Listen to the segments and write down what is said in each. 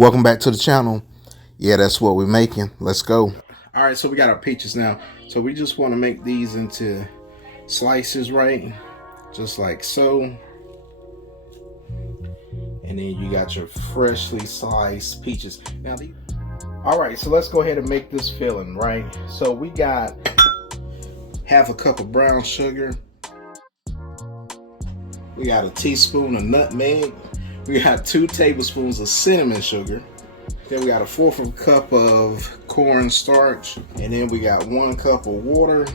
Welcome back to the channel. Yeah, that's what we're making. Let's go. All right, so we got our peaches now. So we just want to make these into slices, right? Just like so. And then you got your freshly sliced peaches. Now, all right, so let's go ahead and make this filling, right? So we got half a cup of brown sugar. We got a teaspoon of nutmeg. We got 2 tablespoons of cinnamon sugar. Then we got a 1/4 of a cup of cornstarch. And then we got 1 cup of water.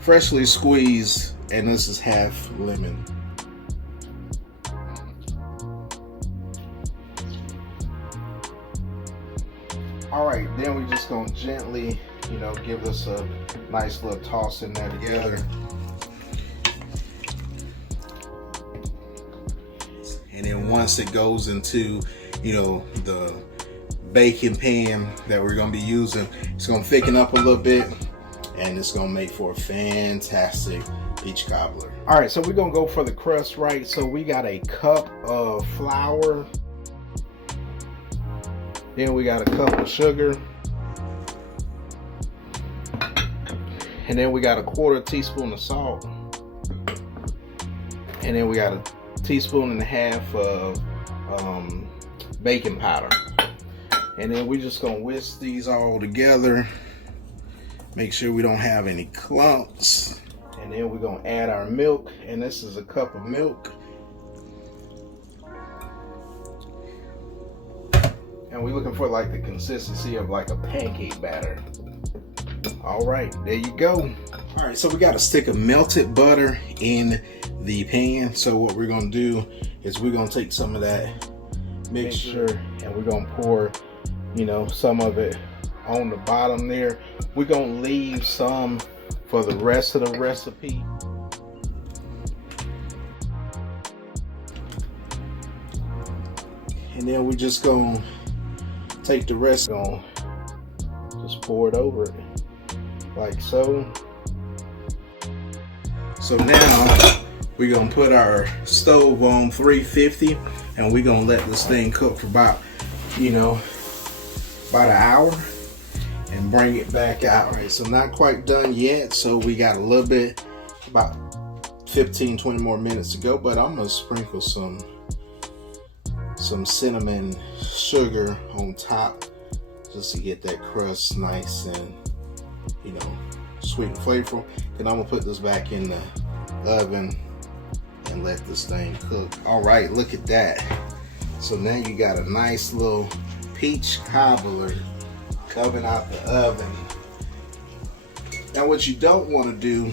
Freshly squeezed, and this is half lemon. All right, then we just gonna gently, give us a nice little toss in there together. And then once it goes into, the baking pan that we're gonna be using, it's gonna thicken up a little bit, and it's gonna make for a fantastic peach cobbler. All right, so we're gonna go for the crust, right? So we got a cup of flour. Then we got a cup of sugar. And then we got a 1/4 teaspoon of salt. And then we got a 1.5 teaspoons of baking powder. And then we're just gonna whisk these all together. Make sure we don't have any clumps. And then we're gonna add our milk. And this is a cup of milk. And we're looking for like the consistency of like a pancake batter. All right, there you go. All right, so we got a stick of melted butter in the pan. So what we're gonna do is we're gonna take some of that mixture and we're gonna pour, some of it on the bottom there. We're gonna leave some for the rest of the recipe. And then we're just gonna take the rest on, just pour it over it like so. So now we're gonna put our stove on 350 and we're gonna let this thing cook for about an hour and bring it back out. All right, so not quite done yet, so we got a little bit, about 15-20 more minutes to go, but I'm gonna sprinkle some cinnamon sugar on top just to get that crust nice and sweet and flavorful. Then I'm gonna put this back in the oven and let this thing cook. All right, look at that. So now you got a nice little peach cobbler coming out the oven. Now what you don't want to do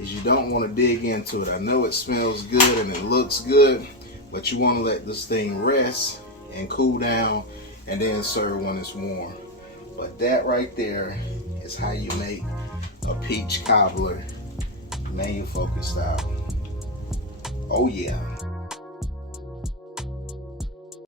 is you don't want to dig into it. I know it smells good and it looks good, but you want to let this thing rest and cool down and then serve when it's warm. But that right there is how you make a peach cobbler, main focus style. Oh yeah.